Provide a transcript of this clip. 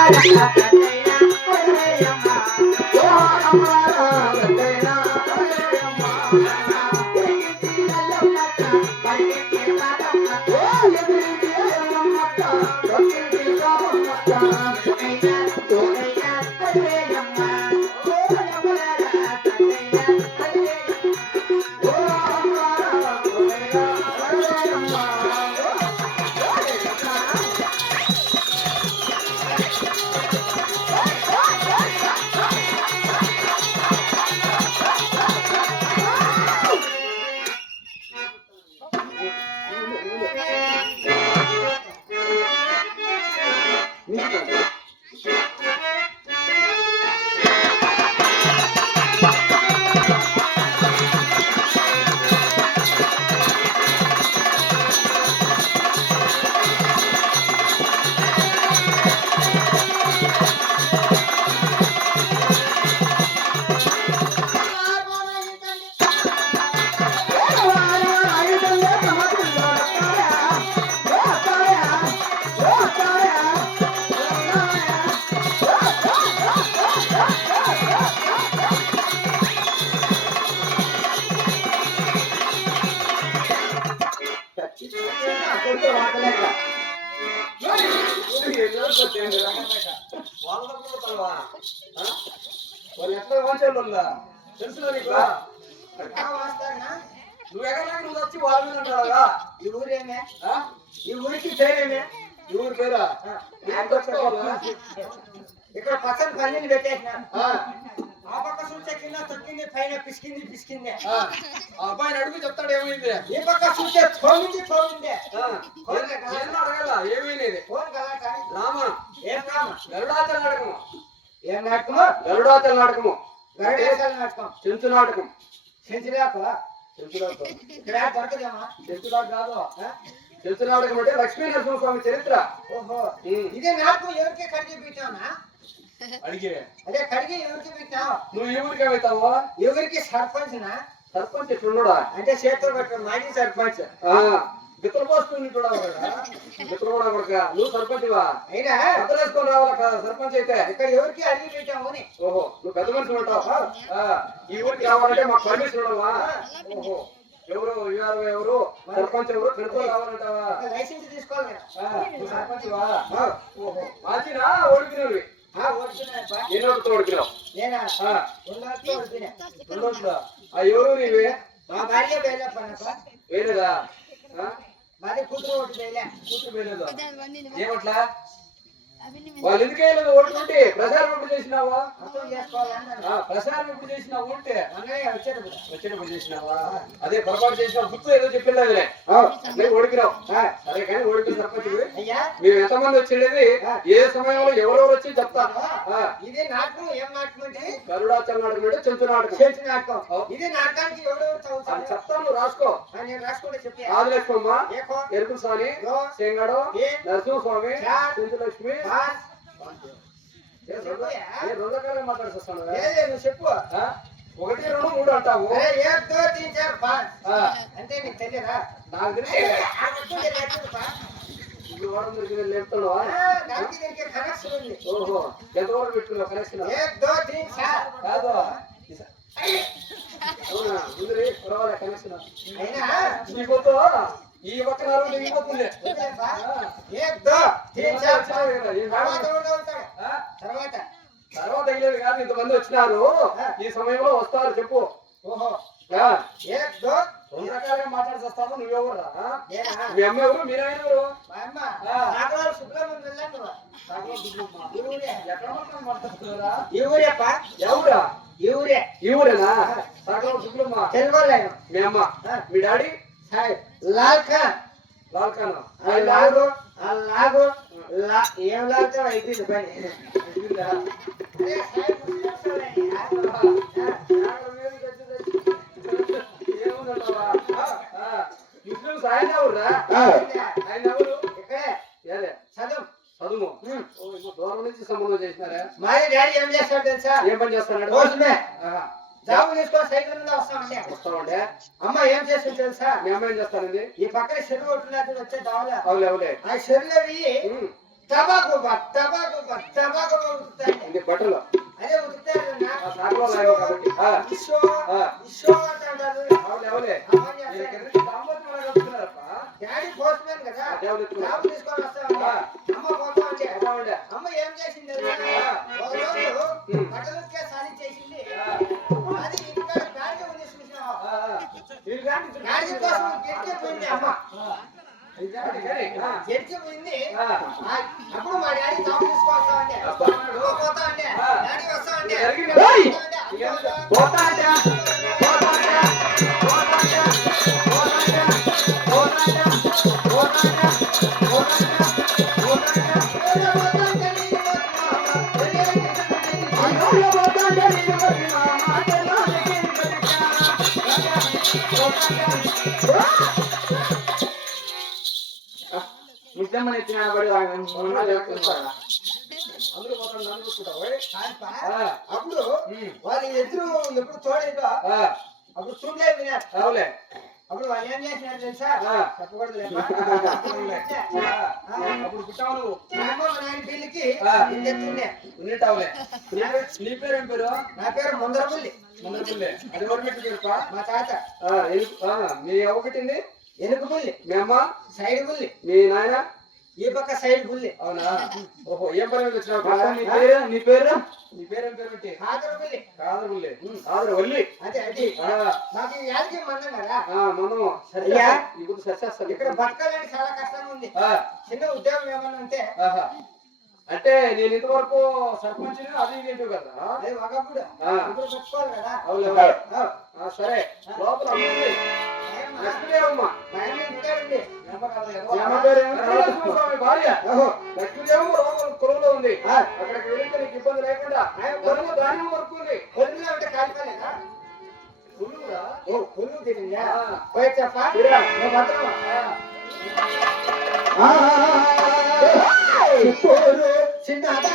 వాళ్ళు ఎట్లా వాంచాల తెలుసు నీకు నువ్వు ఎక్కడ నువ్వు వచ్చి వాళ్ళ మీద ఉంటావా ఈ ఊరేమే ఈ ఊరికి పేరేమే ఈ ఊరి పేరా ఇక్కడ పక్కన పన్నీని పెట్టేసిన ఆ పక్క చూస్తే కింద తొక్కింది పైన పిసికింది పిసికింది ఆ అబ్బాయిని అడుగు చెప్తాడు ఏమైంది ఈ పక్క చూస్తే తోమింది తోమింది అడగల ఏమైంది ఫోన్ గలాట రామా ఏం రామ గరుడాచల నాటకము ఏం నాటకము గరుడాచల నాటకము గరుడాచల నాటకం చెంచు నాటకం సెంచులాక చెంచులాక ఇక్కడ దొరకదేమా చెంచులాక కాదు చెంచు నాటకం అంటే లక్ష్మీ నరసింహస్వామి చరిత్ర ఓహో ఇదే నాటకం ఎవరికి కడిగి పెట్టావునా అడిగే అదే కడిగి ఎవరికి పెట్టావు నువ్వు ఏ ఊరికి అవుతావా ఎవరికి సర్పంచ్నా సర్పంచ్ ఎట్లున్నాడా అంటే చేతులు పట్టు మాజీ సర్పంచ్ గిత్తలు పోసుకుని గిత్తలు కూడా కొడక నువ్వు సర్పంచ్వా అయినా వేసుకొని రావాలా కదా సర్పంచ్ అయితే ఇక్కడ ఎవరికి అడిగి పెట్టావు అని ఓహో నువ్వు పెద్ద మనిషి ఉంటావా ఈ ఊరికి రావాలంటే మాకు పర్మిషన్ ఉండవా ఓహో ఎవరు ఎవరు సర్పంచ్ ఎవరు కనుక్కో రావాలంటావా లైసెన్స్ తీసుకోవాలి నువ్వు సర్పంచ్వా ఓహో మార్చినా ఓడిపినవి ఎన్ని రోజులతో ఓడిపినావు నేనా ఎవరు నీవే మా భార్య వేరేదా మాది కూతురు ఒకటి కూతురు వేరేదా ఏమట్లా వాళ్ళు ఎందుకు వేయలేదు ఓడుకుంటే ప్రసారం ఎప్పుడు చేసినావా అర్థం చేసుకోవాలన్నా ప్రసారం ఎప్పుడు చేసినావు ఓడితే వచ్చేటప్పుడు చేసినావా అదే పొరపాటు చేసిన గుర్తు ఏదో చెప్పింది ఓడికినావు సరే కానీ ఓడికిన సర్పంచ్ మీరు ఎంతమంది వచ్చిండేది ఏ సమయంలో ఎవరెవరు వచ్చి చెప్తాను ఇది నాటకం ఏం నాటకం అంటే గరుడాచల నాటకం అంటే చెంచు నాటకం చెంచు నాటకం ఇది నాటకానికి ఎవరెవరు చదువుతారు చెప్తాను రాసుకో నేను రాసుకుంటే చెప్పి ఆదిలక్ష్మమ్మ ఎరుకు సాని చెంగడు నరసింహస్వామి చెంచులక్ష్మి రెండోకాలం మాట్లాడుతున్నాను నువ్వు చెప్పు 1 2 3 అంటావు అంటే నీకు తెలియదా నాకు తెలిసి ఓహో ఎంతవరకు పెట్టుకున్నావు కనెక్షన్ కాదు అవునా ముందు పర్వాలే కనెక్షన్ నీకు ఈ ఒక్క నాలుగు దిగిపోతుంది తర్వాత తగిలేదు కాదు ఇంతమంది వచ్చినారు ఈ సమయంలో వస్తారు చెప్పు ఓహో రెండు రకాలుగా మాట్లాడి వస్తాను నువ్వెవరు మీ అమ్మ ఎవరు మీరైన ఎవరు ఎవరా ఈ ఊరేనా సాగరం శుక్లమ్మ మీ అమ్మ మీ డాడీ లాల్ ఖాన్ లాగు ఏం లాగుతావు అయిపోయింది పని ముస్లిమ్స్ ఆయన ఎవరురా ఆయన ఎవరు చదువు దూరం నుంచి సంబంధం చేసినారా మా డాడీ ఏం చేస్తాడు తెలుసా ఏం పని చేస్తున్నాడు కోసమే జాబు తీసుకొని సైకిల్ మీద వస్తామంటే అమ్మ ఏం చేస్తుంది తెలుసా మీ అమ్మ ఏం చేస్తానండి ఈ పక్కన చెరువు ఒకటి వచ్చే దావులే అవులే ఆ చెరువులో తబాకు ఉండే అమ్మ ఏం చేసింది తెలుసా? ఒక రోజు బట్టలుకే సాలి చేసింది. అది ఇంటికాడ గాడి ఉంది చూసినావా? గాడి కోసం గెట్టి పోయింది అమ్మ. గెట్టి పోయింది. అప్పుడు మా డాడీ తాము తీసుకొస్తా అంటే పోతా అంటే డాడీ వస్తా అంటే ముద్దమ్మని ఎత్తిన పడి అందరూ పోతాను నన్ను చూసుకుంటావు అప్పుడు వాళ్ళ ఎదురు ఎప్పుడు చూడలేదు. అప్పుడు చూడలేదు వినారు. అవులే అప్పుడు వాళ్ళు ఏం చేసినారు తెలుసా? చెప్పకూడదు. అప్పుడు పుట్టావు నువ్వు నాయన పెళ్లికి ఎత్తుండే ఉన్నట్టావులే. నీ పేరు ఏం పేరు? నా పేరు ముందరపల్లి. ముందరపుల్లే. అది ఎవరు పెట్టి పేరుపా? మా తాత మీ ఒకటింది ఎనుక పుల్లి, మీ అమ్మ సైడ్ పుల్లి, మీ నాయన ఈ పక్క సైడ్ పుల్లి. అవునా? ఓహో ఏం పని వచ్చినావు? నీ పేరు నీ పేరు నీ పేరేం పేరు పెట్టి? కాదర పుల్లి. కాదరుల్లే కాదరవల్లి. అదే అది మాకు యాదకి మందన్నారా? మనం అయ్యా ఇప్పుడు సరిచేస్తాను. ఇక్కడ బతకాలని చాలా కష్టంగా ఉంది. చిన్న ఉద్యోగం ఏమన్నా ఉంటే అంటే నేను ఇంతవరకు సర్పంచ్ అది ఏంటి కదా? అది ఒకప్పుడు ఇప్పుడు పెట్టుకోవాలి కదా. అవును సరే లోపల అమ్ముంది. లక్ష్మీదేవమ్మ భార్య లక్ష్మీదేవమ్మ లోపల కొలువులో ఉంది. అక్కడికి వెళితే నీకు ఇబ్బంది లేకుండా కొలువు ధాన్యం వరకు ఉంది. కొలువులో అంటే కాలిపోలేదా? కొలువురా? ఓ కొలువు తిరిగిందా? పోయి చెప్పా భద్రమా చిన్నదా